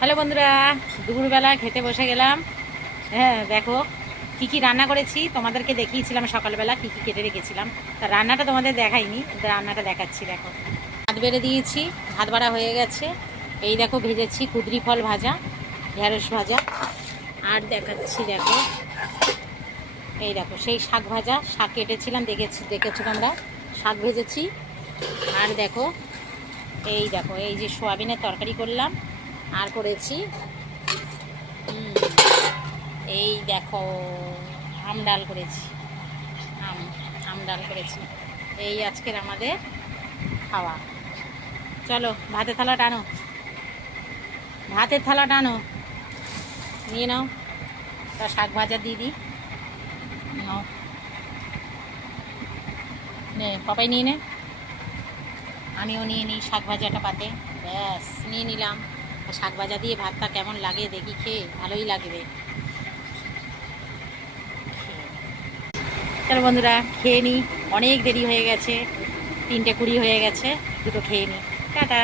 Hello বন্ধুরা, দুপুরবেলা খেতে বসে গেলাম। হ্যাঁ দেখো কি কি রান্না করেছি, তোমাদেরকে দেখিয়েছিলাম সকালবেলা কি কি কেটে রেখেছিলাম। তা রান্নাটা তোমাদের দেখাইনি, রান্নাটা দেখাচ্ছি। দেখো ভাত বেড়ে দিয়েছি, ভাত বাড়া হয়ে গেছে। এই দেখো ভেজেছি কুদরি ফল ভাজা, ঢেঁড়স ভাজা। আর দেখাচ্ছি দেখো, এই দেখো সেই শাক ভাজা, শাক কেটেছিলাম, দেখেছো তোমরা, শাক ভেজেছি। আর দেখো এই দেখো এই যে সোয়াবিনের তরকারি করলাম। আর করেছি এই দেখো আম ডাল করেছি, আম আম ডাল করেছি। এই আজকের আমাদের খাওয়া। চলো ভাতের থালা টানো, ভাতের থালা টানো, নিয়ে নাও। তা শাক ভাজা দিয়ে দিই, নাও, নে পাপাই নিয়ে নে, আমিও নিয়ে নিই শাক ভাজাটা পাতে। ব্যাস নিয়ে নিলাম। শাক ভাজা দিয়ে ভাতটা কেমন লাগে দেখি, খেয়ে ভালোই লাগবে। চলো বন্ধুরা খেয়ে নিই, অনেক দেরি হয়ে গেছে, 3:20 হয়ে গেছে, দুটো খেয়ে নিই। টাটা।